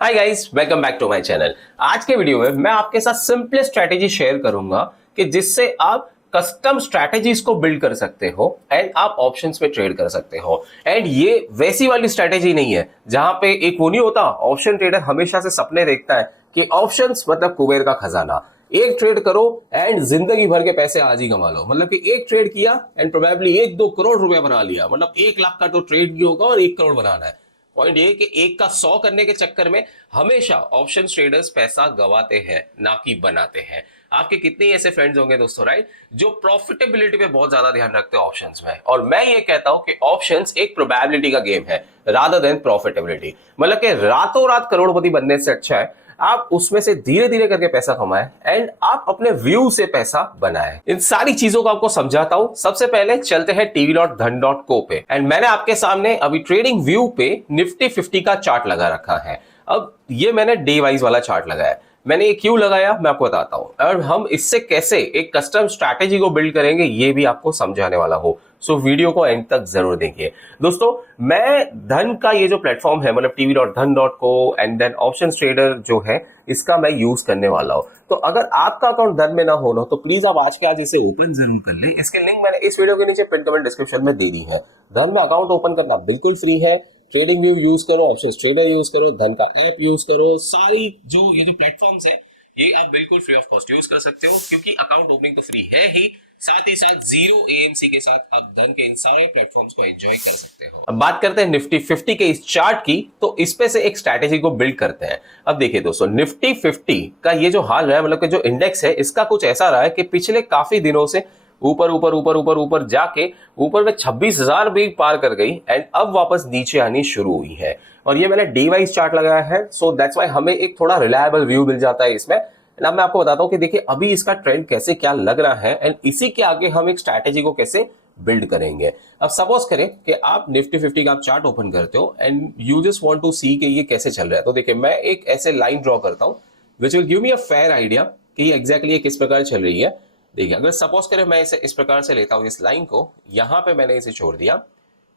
Hi guys, welcome back to my channel. आज के video में मैं आपके साथ सिंपल स्ट्रेटेजी शेयर करूंगा कि जिससे आप कस्टम स्ट्रेटेजीज को बिल्ड कर सकते हो एंड आप ऑप्शंस में ट्रेड कर सकते हो। एंड ये वैसी वाली स्ट्रेटेजी नहीं है जहां पे एक वो नहीं होता, ऑप्शन ट्रेडर हमेशा से सपने देखता है कि ऑप्शंस मतलब कुबेर का खजाना, एक ट्रेड करो एंड जिंदगी भर के पैसे आज ही कमा लो। मतलब कि एक ट्रेड किया एंड प्रोबेबली 1-2 करोड़ रुपया बना लिया। मतलब 1 लाख का तो ट्रेड भी होगा और 1 करोड़ बनाना है। पॉइंट ये कि एक का 100 करने के चक्कर में हमेशा ऑप्शन ट्रेडर्स पैसा गवाते हैं, ना कि बनाते हैं। आपके कितने ऐसे फ्रेंड्स होंगे दोस्तों, राइट, जो प्रॉफिटेबिलिटी पे बहुत ज्यादा ध्यान रखते हैं ऑप्शंस में। और मैं ये कहता हूं कि ऑप्शंस एक प्रोबेबिलिटी का गेम है रादर देन प्रॉफिटेबिलिटी। मतलब कि रातों रात करोड़पति बनने से अच्छा है आप उसमें से धीरे धीरे करके पैसा कमाएं एंड आप अपने व्यू से पैसा बनाएं। इन सारी चीजों को आपको समझाता हूं। सबसे पहले चलते हैं tv.dhan.co पे एंड मैंने आपके सामने अभी ट्रेडिंग व्यू पे निफ्टी 50 का चार्ट लगा रखा है। अब ये मैंने डे वाइज वाला चार्ट लगाया है। मैंने ये क्यों लगाया मैं आपको बताता हूं और हम इससे कैसे एक कस्टम स्ट्रैटेजी को बिल्ड करेंगे ये भी आपको समझाने वाला हूं। सो वीडियो को एंड तक जरूर देखिए दोस्तों। मैं धन का ये जो प्लेटफॉर्म है, मतलब tv.dhan.co and then option trader जो है, इसका मैं यूज करने वाला हूं। तो अगर आपका अकाउंट धन में ना हो ना तो प्लीज आप आज के आज इसे ओपन जरूर कर ले। इसके लिंक मैंने इस वीडियो के नीचे पिन कमेंट डिस्क्रिप्शन में दे दी है। धन में अकाउंट ओपन करना बिल्कुल फ्री है। ट्रेडिंग व्यू यूज करो, ऑप्शन ट्रेडर यूज करो, धन का ऐप यूज करो, सारी जो ये जो प्लेटफॉर्म्स है ये आप बिल्कुल फ्री ऑफ कॉस्ट यूज कर सकते हो, क्योंकि अकाउंट ओपनिंग तो फ्री है ही, साथ ही साथ 0 AMC के साथ आप धन के इन सारे प्लेटफॉर्म्स को एंजॉय कर सकते हो। अब बात करते हैं निफ्टी 50 के इस चार्ट की, तो इस पे से एक स्ट्रैटेजी को बिल्ड करते हैं। अब देखिए दोस्तों, निफ्टी 50 का ये जो हाल है, मतलब कि जो इंडेक्स है इसका कुछ ऐसा रहा है कि पिछले काफी दिनों से ऊपर ऊपर ऊपर ऊपर ऊपर जाके ऊपर में 26,000 भी पार कर गई एंड अब वापस नीचे आनी शुरू हुई है। और ये मैंने डे वाइज चार्ट लगाया है, सो दैट्स व्हाई हमें एक थोड़ा रिलायबल व्यू मिल जाता है इसमें। अब मैं आपको बताता हूं कि देखिए अभी इसका ट्रेंड कैसे क्या लग रहा है एंड इसी के आगे हम एक स्ट्रैटेजी को कैसे बिल्ड करेंगे। अब सपोज करें कि आप निफ्टी 50 का आप चार्ट ओपन करते हो and you just want to see कि ये कैसे चल रहा है। तो देखिए मैं एक ऐसे लाइन ड्रॉ करता हूं which will give me a fair idea कि ये एग्जैक्टली ये किस प्रकार चल रही है। देखिए अगर सपोज करें मैं इसे इस प्रकार से लेता हूं, इस लाइन को यहां पे मैंने इसे छोड़ दिया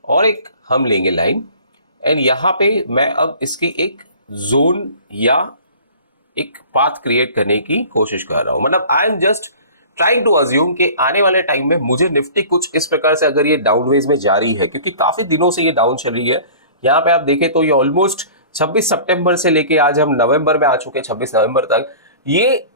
और एक हम लेंगे लाइन एंड यहां पे मैं अब इसकी एक जोन या एक पाथ क्रिएट करने की कोशिश कर रहा हूं। मतलब I am just trying to assume कि आने वाले टाइम में मुझे निफ्टी कुछ इस प्रकार से अगर ये डाउनवेज में जा रही है, क्योंकि काफी दिनों से ये डाउन चल रही है। यहाँ पे आप देखें तो ये ऑलमोस्ट 26 सितंबर से लेके आज हम नवंबर में आ चुके हैं, 26 नवंबर तक ये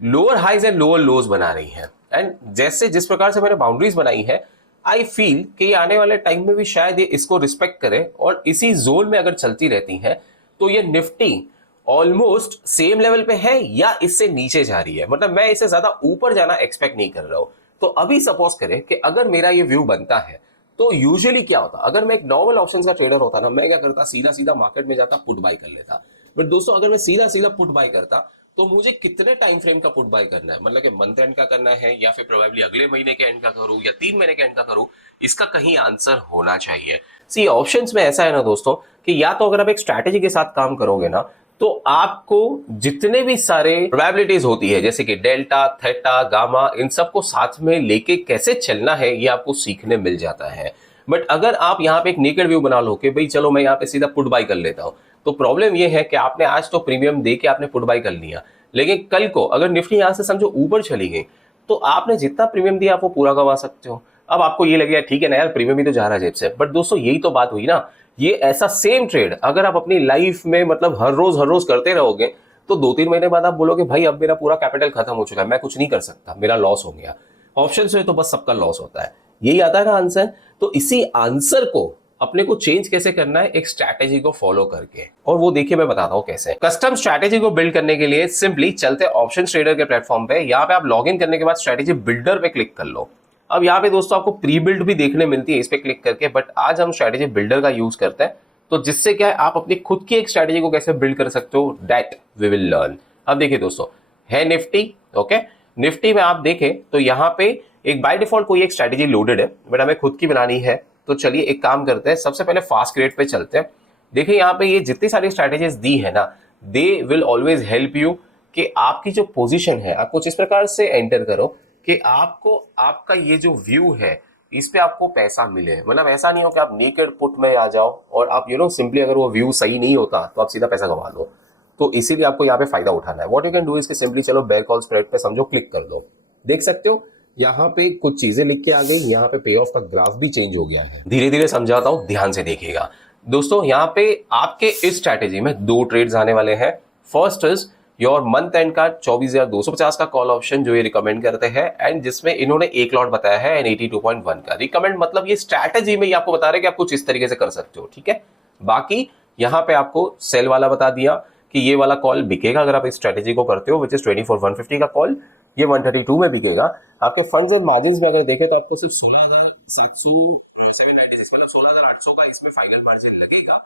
lower highs and lower lows बना रही है। एंड जैसे जिस प्रकार से मैंने बाउंड्रीज बनाई है, आई फील कि आने वाले टाइम में भी शायद ये इसको रिस्पेक्ट करे और इसी जोन में अगर चलती रहती है तो ये निफ्टी ऑलमोस्ट सेम लेवल पे है या इससे नीचे जा रही है। मतलब मैं इसे ज्यादा ऊपर जाना एक्सपेक्ट नहीं कर रहा हूं। तो अभी सपोज करें कि अगर मेरा ये व्यू बनता है तो यूजुअली क्या होता, अगर मैं एक नॉर्मल ऑप्शन का ट्रेडर होता ना, मैं क्या करता, सीधा सीधा मार्केट में जाता, पुट बाय कर लेता। बट दोस्तों अगर मैं सीधा सीधा पुट बाय करता तो मुझे कितने टाइम फ्रेम का पुट बाय करना है, मतलब कि मंथ एंड का करना है या फिर प्रोबेबली अगले महीने के एंड का करूं या 3 महीने के एंड का करूं, इसका कहीं आंसर होना चाहिए। सी ऑप्शंस में ऐसा है ना दोस्तों कि या तो अगर आप एक स्ट्रैटेजी के साथ काम करोगे ना तो आपको जितने भी सारे प्रोबेबिलिटीज होती है जैसे कि डेल्टा, थीटा, गामा, इन सबको साथ में लेके कैसे चलना है ये आपको सीखने मिल जाता है। बट अगर आप यहाँ पे एक नेकेड व्यू बना लो कि भाई चलो मैं यहाँ पे सीधा पुट बाय कर लेता हूँ, तो प्रॉब्लम ये है कि आपने आज तो प्रीमियम दे के आपने पुट बाय कर लिया, लेकिन कल को अगर निफ्टी यहां से समझो ऊपर चली गई तो आपने जितना प्रीमियम दिया आप वो पूरा गवा सकते हो। अब आपको ये लगेगा ठीक है ना यार, प्रीमियम ही तो जा रहा है जेब से, बट दोस्तों यही तो बात हुई ना। ये ऐसा सेम ट्रेड अगर आप अपनी लाइफ में मतलब हर रोज करते रहोगे तो 2-3 महीने बाद आप बोलोगे भाई अब मेरा पूरा कैपिटल खत्म हो चुका है, मैं कुछ नहीं कर सकता, मेरा लॉस हो गया। ऑप्शन में तो बस सबका लॉस होता है। यही आता है ना आंसर। तो इसी आंसर को अपने को चेंज कैसे करना है, एक स्ट्रैटेजी को फॉलो करके, और वो देखिए मैं बताता हूं कैसे। कस्टम स्ट्रैटेजी को बिल्ड करने के लिए सिंपली चलते ऑप्शन ट्रेडर के प्लेटफॉर्म पे। यहाँ पे आप लॉग इन करने के बाद स्ट्रैटेजी बिल्डर पे क्लिक कर लो। अब यहाँ पे दोस्तों आपको प्री बिल्ड भी देखने मिलती है इस पे क्लिक करके, बट आज हम स्ट्रैटेजी बिल्डर का यूज करते हैं। तो जिससे क्या है आप अपनी खुद की एक स्ट्रैटेजी को कैसे बिल्ड कर सकते हो, दैट वी विल लर्न। अब देखिए दोस्तों, है निफ्टी, ओके, निफ्टी में आप देखें तो यहाँ पे एक बाय डिफॉल्ट कोई एक स्ट्रैटेजी लोडेड है, बट हमें खुद की बनानी है। तो चलिए एक काम करते हैं, सबसे पहले फास्ट क्रिएट पे चलते हैं। देखिए यहाँ पे ये जितनी सारी स्ट्रैटेजीज दी है ना, they will always help you कि आपकी जो पोजीशन है आप कुछ इस प्रकार से एंटर करो कि आपको आपका ये जो व्यू है इस पे आपको पैसा मिले। मतलब ऐसा नहीं हो कि आप नेकेड पुट में आ जाओ और आप सिंपली अगर वो व्यू सही नहीं होता तो आप सीधा पैसा कमा लो। तो इसीलिए आपको यहाँ पे फायदा उठाना है। What you can do is simply चलो बेयर कॉल स्प्रेड पे समझो क्लिक कर दो। देख सकते हो यहाँ पे कुछ चीजें लिख के आ गई, यहाँ पे पे ऑफ का ग्राफ भी चेंज हो गया है। धीरे धीरे समझाता हूँ, ध्यान से देखिएगा दोस्तों। यहाँ पे आपके इस स्ट्रैटेजी में 2 ट्रेड्स आने वाले हैं। First is your month and का 24,250 का कॉल ऑप्शन जो ये रिकमेंड करते हैं, एंड जिसमें इन्होंने एक लॉट बताया है एंड 82.1 का रिकमेंड। मतलब ये स्ट्रैटेजी में ये आपको बता रहे हैं कि आप कुछ इस तरीके से कर सकते हो, ठीक है। बाकी यहाँ पे आपको सेल वाला बता दिया कि ये वाला कॉल बिकेगा अगर आप इस स्ट्रैटेजी को करते हो, विच इज 24,150 का कॉल, ये 132 में बिकेगा। आपके फंड्स एंड मार्जिन में अगर देखें तो आपको सिर्फ 16,796 मतलब 16,800 का इसमें फाइनल मार्जिन लगेगा।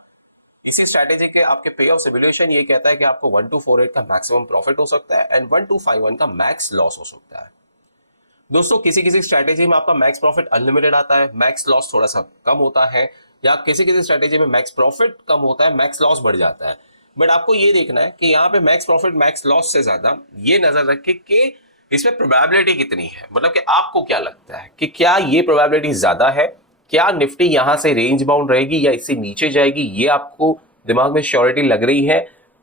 इसी स्ट्रैटेजी के आपके पे ऑफ सिमुलेशन ये कहता है कि आपको 1248 का मैक्सिमम प्रॉफिट हो सकता है एंड 1251 का मैक्स लॉस हो सकता है। दोस्तों किसी किसी स्ट्रैटेजी में आपका मैक्स प्रॉफिट अनलिमिटेड आता है, मैक्स लॉस थोड़ा सा कम होता है, या किसी किसी स्ट्रैटेजी में मैक्स प्रॉफिट कम होता है, मैक्स लॉस बढ़ जाता है। बट आपको ये देखना है कि यहाँ पे मैक्स प्रॉफिट मैक्स लॉस से ज्यादा ये नजर रखे कि इसमें प्रोबेबिलिटी कितनी है। मतलब कि आपको क्या लगता है कि क्या ये प्रोबेबिलिटी ज्यादा है, क्या निफ्टी यहां से रेंज बाउंड रहेगी या इससे नीचे जाएगी, ये आपको दिमाग में श्योरिटी लग रही है,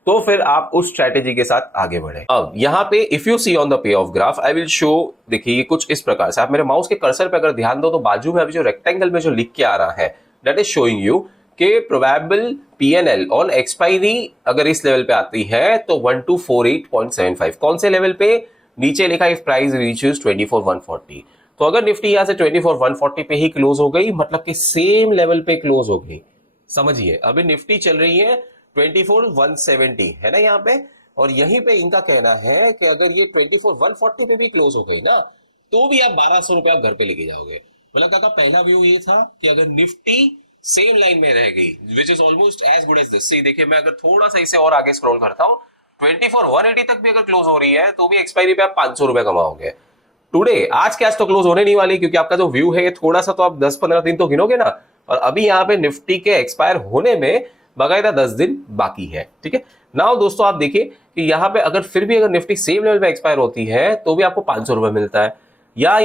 तो फिर आप उस स्ट्रैटेजी के साथ आगे बढ़े। अब यहाँ पे if you see on the payoff graph I will show, देखिए कुछ इस प्रकार से। आप मेरे माउस के कर्सर पे अगर ध्यान दो तो बाजू में अभी जो रेक्टेंगल में जो लिख के आ रहा है दैट इज शोइंग यू कि प्रोबेबल पीएनएल ऑन एक्सपायरी अगर इस लेवल पे आती है तो 1248.75। कौन से लेवल पे? नीचे लिखा इफ प्राइस रीचेस 24,140। तो अगर निफ्टी यहां से 24,140 पे ही क्लोज हो गई, मतलब कि सेम लेवल पे क्लोज हो गई, समझिए अभी निफ्टी चल रही है 24,170 है ना यहाँ पे, और यहीं पे इनका कहना है कि अगर ये 24,140 पे भी क्लोज हो गई ना तो भी आप 1,200 रुपए आप घर पे लेके जाओगे। मतलब काका पहला व्यू ये था कि अगर निफ्टी सेम लाइन में रह गई which is almost as good as this. See देखिए मैं अगर थोड़ा सा इसे और आगे स्क्रॉल करता हूँ, 24,180 तक भी अगर क्लोज हो रही है तो भी एक्सपायरी पे आप 500 रुपए कमाओगे। टुडे आज के आज तो क्लोज होने नहीं वाली, क्योंकि आपका जो व्यू है थोड़ा सा तो आप 10-15 दिन तो गिनोगे ना, और अभी यहाँ पे निफ्टी के एक्सपायर होने में बकायदा 10 दिन बाकी है, ठीक है। नाउ दोस्तों आप देखिए कि यहाँ पे अगर फिर भी अगर निफ्टी सेम लेवल पे एक्सपायर होती है तो भी आपको 500 रुपए मिलता है। या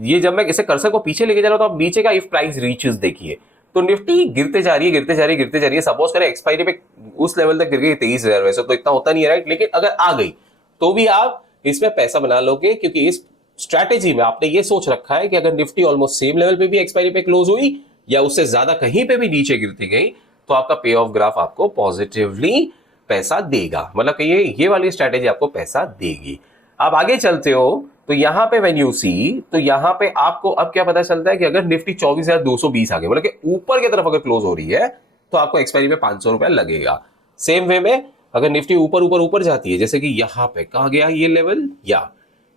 ये जब मैं इसे कर्सर को पीछे लेके जा रहा हूं तो आप नीचे का इफ प्राइस रीचेस देखिए, तो निफ्टी गिरते जा रही है। सपोज करें एक्सपायरी पे उस लेवल तक गिर गई 23,000, वैसे तो इतना होता नहीं है राइट, लेकिन अगर आ गई तो भी आप इसमें पैसा बना लोगे, क्योंकि इस स्ट्रैटेजी में आपने ये सोच रखा है कि अगर निफ्टी ऑलमोस्ट सेम लेवल पे भी एक्सपायरी पे क्लोज हुई या उससे ज्यादा कहीं पे भी नीचे गिरती गई तो आपका पे ऑफ ग्राफ आपको पॉजिटिवली पैसा देगा। मतलब कि ये वाली स्ट्रैटेजी आपको पैसा देगी। आप आगे चलते हो तो यहां पे व्हेन यू सी, तो यहां पे आपको अब क्या पता चलता है कि अगर निफ्टी 24,220 आ गई, मतलब कि ऊपर की तरफ अगर क्लोज हो रही है तो आपको एक्सपायरी पे 500 रुपए लगेगा। सेम वे में अगर निफ्टी ऊपर जाती है, जैसे कि यहां पे कहा गया ये लेवल या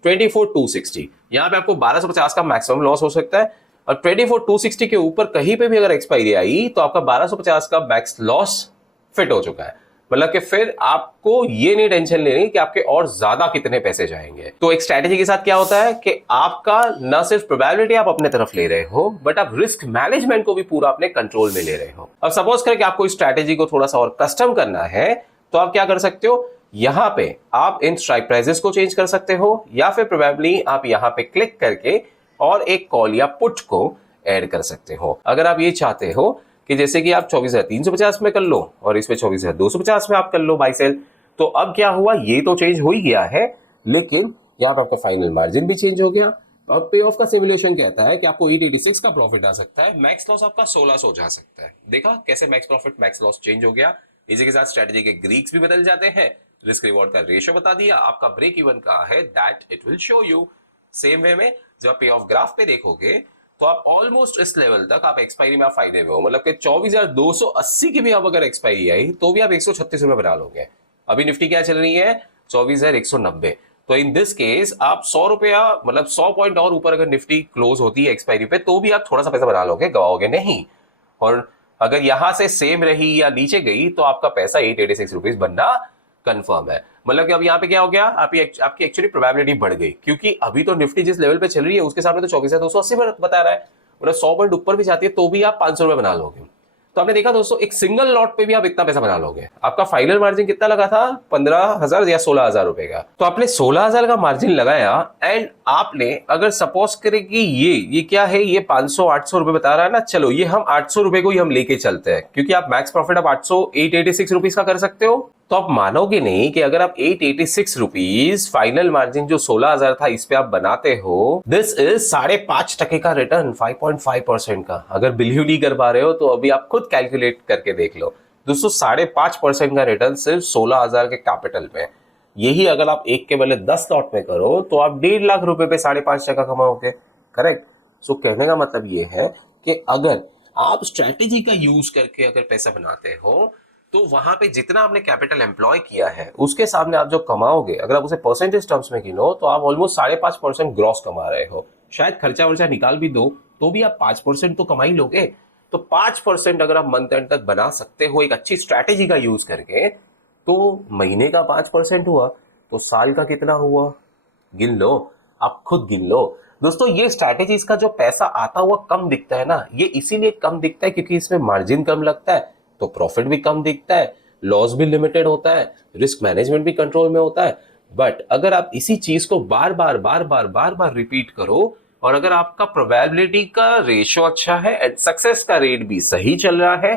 24,260, यहां पे आपको 1,250 का मैक्सिमम लॉस हो सकता है, और 24,260 के ऊपर कहीं पे भी अगर एक्सपायरी आई तो आपका 1,250 का मैक्स लॉस फिट हो चुका है। मतलब कि फिर आपको ये नहीं टेंशन लेनी कि आपके और ज्यादा कितने पैसे जाएंगे। तो एक स्ट्रैटेजी के साथ क्या होता है कि आपका न सिर्फ प्रोबेबिलिटी आप अपने तरफ ले रहे हो, बट आप रिस्क मैनेजमेंट को भी पूरा अपने कंट्रोल में ले रहे हो। अब सपोज करें कि आपको इस स्ट्रैटेजी को थोड़ा सा और कस्टम करना है, तो आप क्या कर सकते हो, यहां पे आप इन स्ट्राइक प्राइसेस को चेंज कर सकते हो, या फिर प्रोबेबली आप यहां पे क्लिक करके और एक कॉल या पुट को ऐड कर सकते हो। अगर आप ये चाहते हो कि जैसे कि आप 24,350 में कर लो और इसमें 24,250 में आप कर लो बाई सेल, तो अब क्या हुआ, ये तो चेंज हो ही गया है, लेकिन यहाँ पे आपका फाइनल मार्जिन भी चेंज हो गया। अब पे ऑफ का सिमुलेशन कहता है कि आपको 886 का प्रॉफिट आ सकता है, मैक्स लॉस आपका 1600 जा सकता है। देखा कैसे max profit max loss change हो गया। इसी के साथ स्ट्रेटजी के ग्रीक्स भी बदल जाते हैं, रिस्क रिवॉर्ड का रेशियो बता दिया, आपका ब्रेक इवन कहा है that it will show you. Same way में जब पे ऑफ ग्राफ पे देखोगे तो आप ऑलमोस्ट इस लेवल तक आप एक्सपायरी में आप फायदे में हो। मतलब कि 24,280 की भी आप अगर एक्सपायरी आई तो भी आप 136 रुपए बना लोगे। अभी निफ्टी क्या चल रही है, 24,190। तो इन दिस केस आप 100 रुपया मतलब 100 पॉइंट और ऊपर अगर निफ्टी क्लोज होती है एक्सपायरी पे तो भी आप थोड़ा सा पैसा बना लोगे, गवाओगे नहीं। और अगर यहां से सेम रही या नीचे गई तो आपका पैसा 886 रुपीज बनना कंफर्म है। मतलब कि अब यहाँ पे क्या हो गया, आपकी एक्चुअली प्रोबेबिलिटी बढ़ गई, क्योंकि अभी तो निफ्टी जिस लेवल पे चल रही है उसके सामने तो 24,280 बता रहा है। मतलब 100 पॉइंट ऊपर भी जाती है तो भी आप 500 रुपए बना लोगे। तो आपने देखा दोस्तों, एक सिंगल लॉट पे भी आप इतना पैसा बना लोगे। आपका फाइनल मार्जिन कितना लगा था? 15,000 या 16,000 रुपए का। तो आपने 16,000 का मार्जिन लगाया एंड आपने अगर सपोज करें कि ये क्या है, ये 500-800 रुपए बता रहा है ना, चलो ये हम 800 रुपए को ही हम लेके चलते हैं, क्योंकि आप मैक्स प्रॉफिट आप 886 रुपीज का कर सकते हो। तो आप मानोगे नहीं कि अगर आप 886 रुपीज फाइनल मार्जिन जो 16,000 था इस पे आप बनाते हो, दिस इज 5.5% का रिटर्न, 5.5% का। अगर बिलीव नहीं कर पा रहे हो तो अभी आप खुद कैलकुलेट करके देख लो दोस्तों, 5.5% का रिटर्न सिर्फ 16,000 के कैपिटल में। यही अगर आप एक के बदले 10 लॉट में करो तो आप 1.5 लाख रुपए पे 5.5% कमाओगे। करेक्ट। सो कहने का मतलब ये है कि अगर आप स्ट्रेटेजी का यूज करके अगर पैसा बनाते हो तो वहां पे जितना आपने कैपिटल एम्प्लॉय किया है उसके सामने आप जो कमाओगे, अगर आप उसे परसेंटेज टर्म्स में गिनो तो आप ऑलमोस्ट 5.5% ग्रॉस कमा रहे हो। शायद खर्चा वर्चा निकाल भी दो तो भी आप 5% तो कमा ही लोगे। तो 5% अगर आप मंथ एंड तक बना सकते हो एक अच्छी स्ट्रैटेजी का यूज करके, तो महीने का 5% हुआ तो साल का कितना हुआ? गिन लो, आप खुद गिन लो दोस्तों। ये स्ट्रैटेजीज का जो पैसा आता हुआ कम दिखता है ना, ये इसीलिए कम दिखता है क्योंकि इसमें मार्जिन कम लगता है, तो प्रॉफिट भी कम दिखता है, लॉस भी लिमिटेड होता है, रिस्क मैनेजमेंट भी कंट्रोल में होता है। बट अगर आप इसी चीज को बार बार रिपीट करो और अगर आपका प्रोबेबिलिटी का रेशियो अच्छा है एंड सक्सेस का रेट भी सही चल रहा है,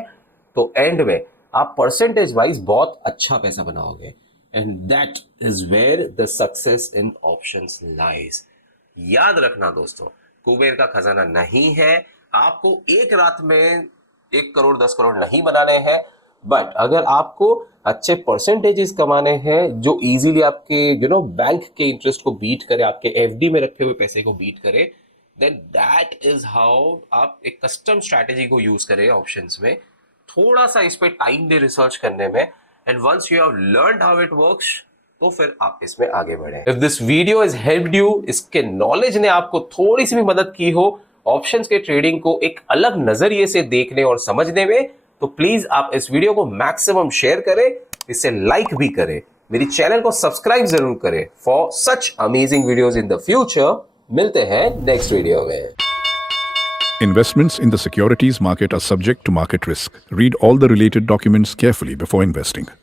तो एंड में आप परसेंटेज वाइज बहुत अच्छा पैसा बनाओगे। And that is where the success in options lies. याद रखना दोस्तों, कुबेर का खजाना नहीं है, आपको एक रात में 1 करोड़ 10 करोड़ नहीं बनाने हैं, बट अगर आपको अच्छे परसेंटेजेस कमाने हैं जो इजीली आपके बैंक के इंटरेस्ट को बीट करे, आपके एफडी में रखे हुए पैसे को बीट करे, देन दैट इज हाउ आप एक कस्टम स्ट्रैटेजी को यूज करें ऑप्शंस में। थोड़ा सा इस पे टाइम दे रिसर्च करने में, and once you have learned how it works तो फिर आप इसमें आगे बढ़े। If this video is helped you, इसके नॉलेज ने आपको थोड़ी सी भी मदद की हो ऑप्शंस के ट्रेडिंग को एक अलग नजरिए से देखने और समझने में, तो प्लीज आप इस वीडियो को मैक्सिमम शेयर करें, इसे लाइक भी करें, मेरी चैनल को सब्सक्राइब जरूर करें for such amazing videos in the future. मिलते हैं नेक्स्ट वीडियो में। Investments in the securities market are subject to market risk. Read all the related documents carefully before investing.